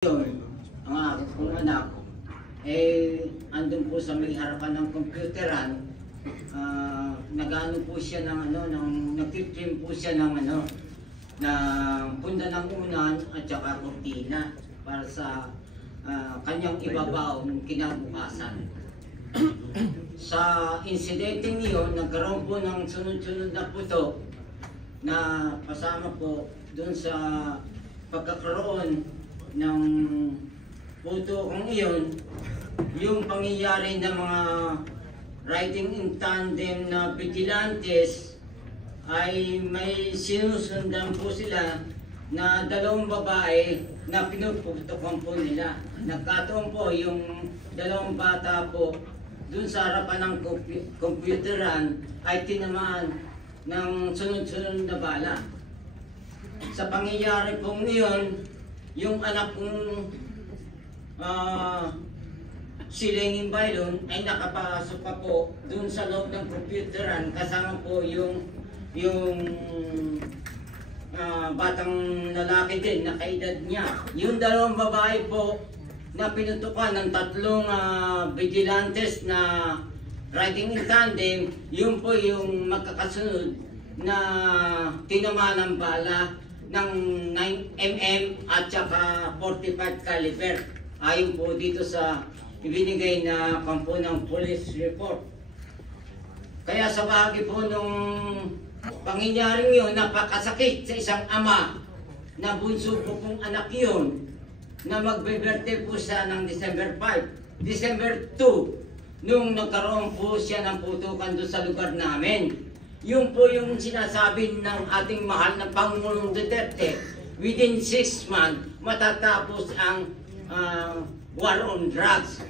Yun, ang aking pong anak, andun po sa may harapan ng computeran, nag-ano po siya ng nag-trim po siya ng punda ng unan at saka kortina para sa kanyang ibabaw ng kinabukasan. Sa insidente niyon, nagkaroon po ng sunod-sunod na putok na kasama po dun sa pagkakaroon ng puto kung iyon, yung pangyayari ng mga riding in tandem na vigilantes ay may sinusundan po sila na dalawang babae na pinuputokan po nila. Nagkataon po yung dalawang bata po dun sa harapan ng computeran ay tinamaan ng sunod-sunod na bala. Sa pangyayari pong iyon, yung anak kong si Lenin Baylon ay nakapasok pa po dun sa loob ng computeran kasama po yung batang lalaki din na kaedad niya. Yung dalawang babae po na pinutukan ng tatlong vigilantes na riding in tandem, yun po yung magkakasunod na tinamaan ng bala ng 9mm at saka 45 caliber. Ayon po dito sa ibinigay na kampo ng police report. Kaya sa bahagi po nung pangyayaring yun, napakasakit sa isang ama na bunso po pong anak yun na magbe-birthday po siya ng December 5. December 2, nung nagkaroon po siya ng putukan doon sa lugar namin. Yun po yung sinasabi ng ating mahal na Pangulong Duterte, within 6 months, matatapos ang war on drugs.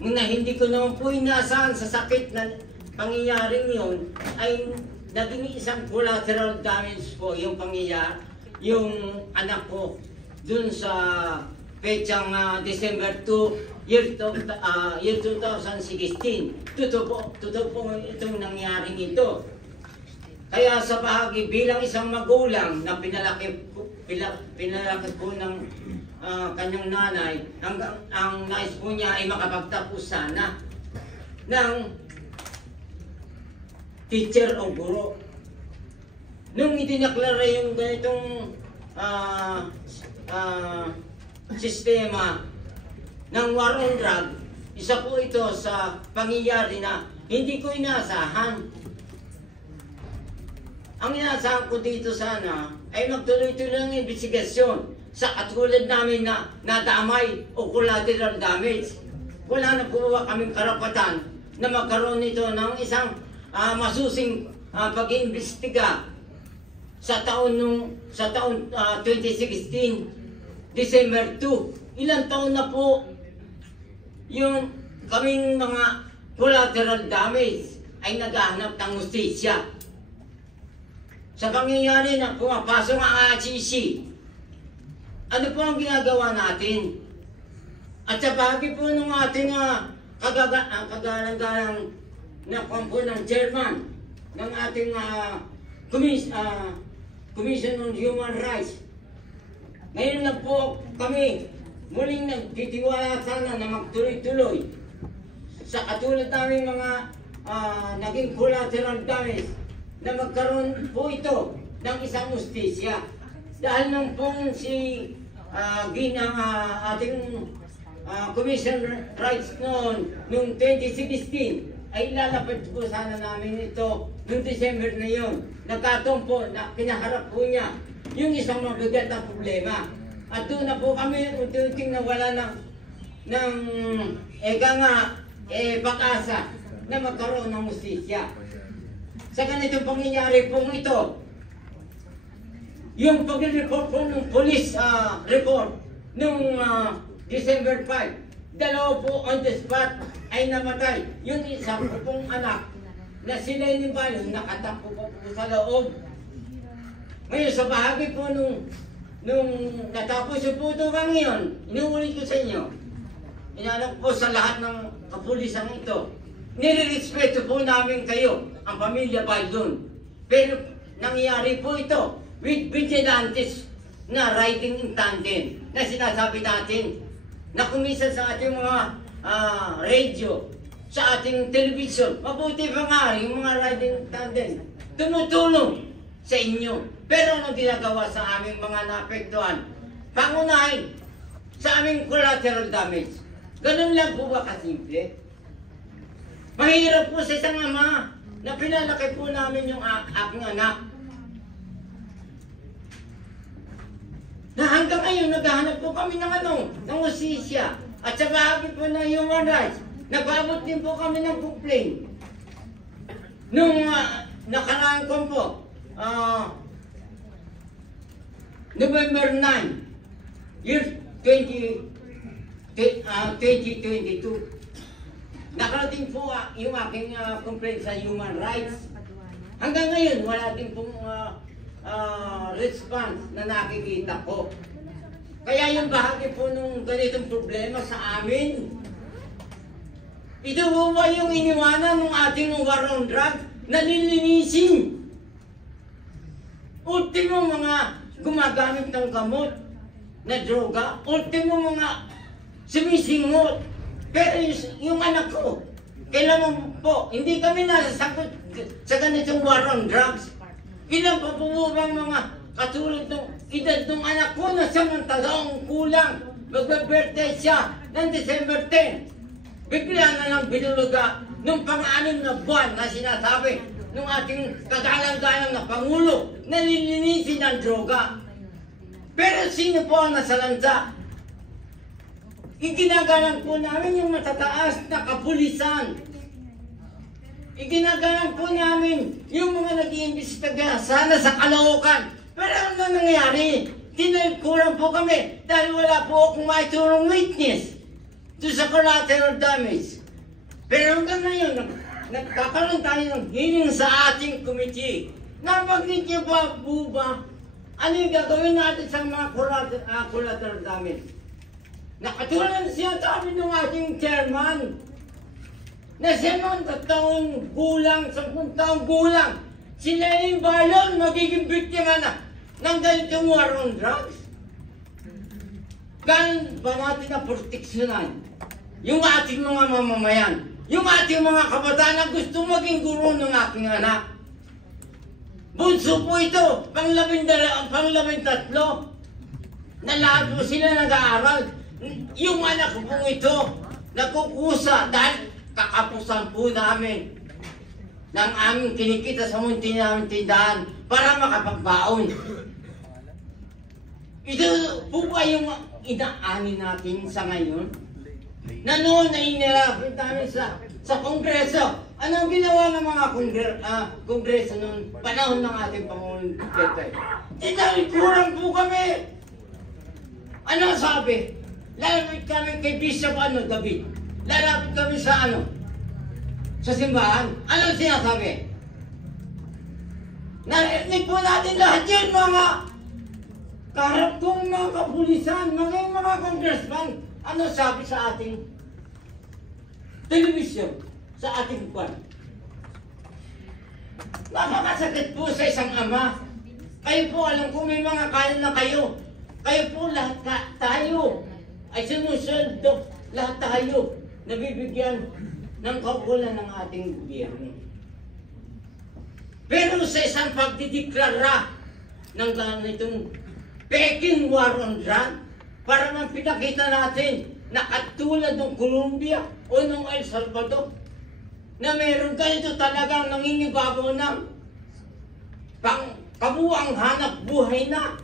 Na hindi ko naman po inaasahan sa sakit na pangyayaring yun, ay naging isang collateral damage po yung pangyayari, yung anak ko dun sa petsang December 2, year 2016. Totoo po itong nangyaring ito. Kaya sa bahagi bilang isang magulang na pinalaki po ng kanyang nanay, ang nais po niya ay makapagtapos sana ng teacher o guro. Nung itinaklara yung ganitong sistema ng war on drug, isa po ito sa pangyayari na hindi ko inaasahan. Ang inaasahan ko dito sana ay magtuloy-tuloy ng investigasyon sa katulad namin na nadamay o collateral damage. Wala na po kaming karapatan na magkaroon nito ng isang masusing pag-iimbestiga sa taon 2016, December 2. Ilang taon na po yung kaming mga collateral damage ay naghahanap ng hustisya. Sa pangyayari na pumapasok ang ICC, ano po ang ginagawa natin? At sa bahagi po ng ating kagalang-galang na kampo ng chairman ng ating Commission on Human Rights, ngayon lang po kami muling nagtitiwala sana na magtuloy-tuloy sa katulad namin mga naging collateral damage na magkaroon po ito ng isang justisya. Dahil nang pong si ating Commission Rights noong 2016 ay lalapit po sana namin ito noong December na yun. Nagkataon po na kinaharap po niya yung isang mabigat na problema. At doon na po kami unti-unting nawala ng pag-asa na magkaroon ng justisya. Sa ganitong pangyayari pong ito, yung pag-report po ng police report noong December 5, dalawa po on the spot ay namatay. Yung isa po pong anak na si Lenin Baylon nakatakbo po sa loob. Ngayon sa bahagi po nung natapos yung putukan ngayon, inuulit ko sa inyo, inalok po sa lahat ng kapulisan ito, nilirespeto po namin kayo, ang pamilya Baylon. Pero nangyari po ito with vigilantes na riding in tandem na sinasabi natin na kumisa sa ating mga radio, sa ating television. Mabuti pa nga yung mga riding in tandem. Tumutulong sa inyo. Pero anong ginagawa sa aming mga naapektuhan? Pangunahin sa aming collateral damage. Ganun lang po ba kasimple? Mahirap po sa isang ama na pinalaki po namin yung aking anak. Na hanggang ngayon, naghahanap po kami ng hustisya. At sa bahagi po ng human rights, nag-abot din po kami ng complaint. Nung nakaraan ko po, November 9, year 2022, nakarating po yung aking complaint sa human rights. Hanggang ngayon, wala din pong response na nakikita ko. Kaya yung bahagi po nung ganitong problema sa amin, ito po ba yung iniwanan ng ating war on drugs na nilinisin? Ultimo mga gumagamit ng gamot na droga, ultimo mga sumisingot. Pero yung anak ko, kailangan po, hindi kami nasasagot sa ganitong war on drugs. Ilan pa po bang mga katulad ng edad ng anak ko na samantalang kulang, magbe-birthday siya ng December 10. Bigla na lang binuluga nung pang-anim na buwan na sinasabi ng ating kagalang-galang na Pangulo na nilinisin ng droga. Pero sino po ang nasalanta? Iginagalang po namin yung matataas na kapulisan. Iginagalang po namin yung mga nag-iimbestiga sana sa Caloocan. Pero ano nangyari? Tinagkuran po kami dahil wala po akong maiturong witness doon sa collateral damage. Pero hanggang ngayon, nagkakaroon tayo ng hearing sa ating committee. Nabanggit niyo ba, Buba, ano yung gagawin natin sa mga collateral damage? Nakatulad siya sabi ng ating chairman na 7 taong gulang, 10 taong gulang, sila yung balon magiging biktima na ng ganitong war on drugs. Ganun ba natin na proteksyonan yung ating mga mamamayan, yung ating mga kabataan na gusto maging guro ng aking anak? Bunso po ito, pang-13 na lahat po sila nag-aaral. Yung anak ko pong ito, nagkukusa dahil kakapusan po namin ng aming kinikita sa munti namin tindahan para makapagbaon. Ito po ba yung inaani natin sa ngayon? Na noon na inilapit namin sa Kongreso. Anong ginawa ng mga Kongreso noon panahon ng ating Pangulong Duterte? Tinalikuran po kami. Ano sabi? Lalapit kami kay Bishop David. Lalapit kami sa sa simbahan. Ano sinasabi? Narinig po natin lahat yun, mga kaharap kong mga kapulisan, mga congressman. Ano sabi sa ating television, sa ating kwan? Nakakasakit po sa isang ama. Kayo po, alam ko may mga kaya na kayo. Kayo po lahat tayo ay sinusunod, lahat tayo nabibigyan ng kaukulan ng ating gobyerno. Pero sa isang pagdideklara ng ganitong peking war on drugs, para man pinakita natin na katulad ng Colombia o ng El Salvador, na meron ganito talagang nangingibabaw ng kabuang hanap buhay na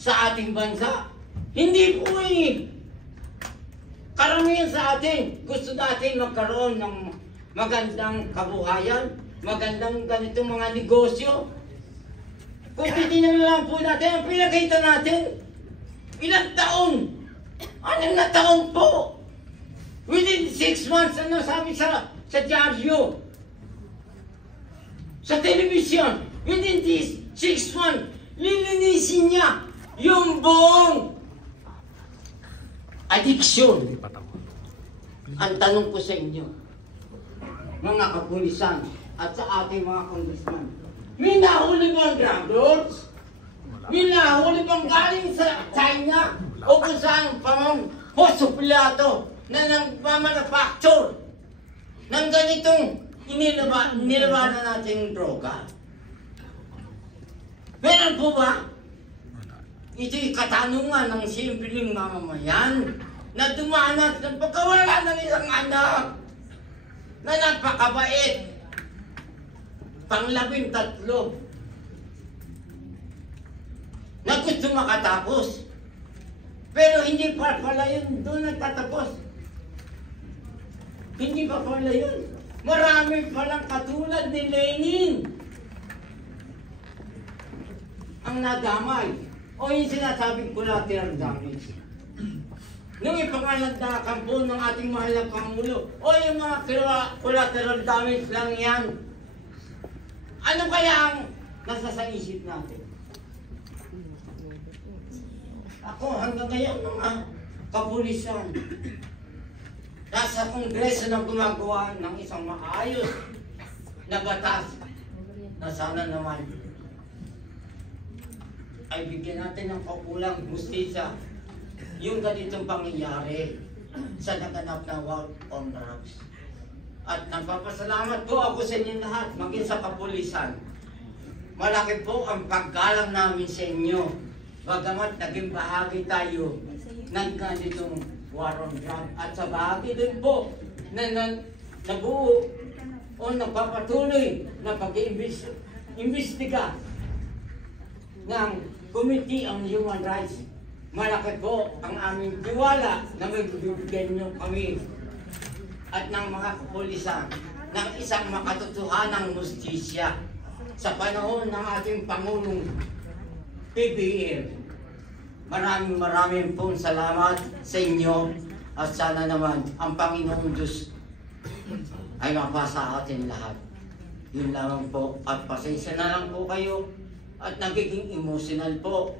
sa ating bansa. Hindi po karamihan sa atin, gusto natin magkaroon ng magandang kabuhayan, magandang ganitong mga negosyo. Kung titignan lang po natin, ang pinakita natin, ilang taon? 6 na taon po? Within 6 months, ano sabi sa dyaryo? Sa television, within this 6 months, lilinisin niya yung buong addiction. Ang tanong ko sa inyo, mga kapulisan at sa ating mga congressman, may nahuli ba ang drug lords? Minahuli pang galing sa China o kung saan pang hosupilato na nagmamanufacture ng ganitong inilabanan nating droga. Meron po ba? Ito'y katanungan ng simpleng mamamayan na dumanas ng pagkawala ng isang anak na napakabait, pang-13 na gusto makatapos. Pero hindi pa pala yun doon nagtatapos. Hindi pa pala yun. Marami palang katulad ni Lenin ang nadamay o yung sinasabing collateral damage. Nung ipangalandakan po ng ating mahal na Pangulo, o yung mga collateral damage lang yan. Ano kaya ang nasa sa isip natin? Ako hanggang ngayon mga kapulisan, nasa Kongreso na gumagawa ng isang maayos na batas na sana naman ay bigyan natin ng kakulang hustisya yung ganitong pangyayari sa naganap na war on drugs. At nagpapasalamat po ako sa inyo lahat, maging sa kapulisan. Malaki po ang paggalang namin sa inyo, bagamat naging bahagi tayo ng ganitong war on drugs. At sa bahagi din po na nabuo o nagpapatuloy na pag-iimbestiga ng Committee on Human Rights. Malaki po ang aming tiwala na magbibigyan nyo kami at ng mga kapulisan ng isang makatotohanang hustisya sa panahon ng ating Pangulong PBM. Maraming pong salamat sa inyo at sana naman ang Panginoong Diyos ay mapasa atin lahat. Yun lamang po at pasensya na lang po kayo at nagiging emotional po.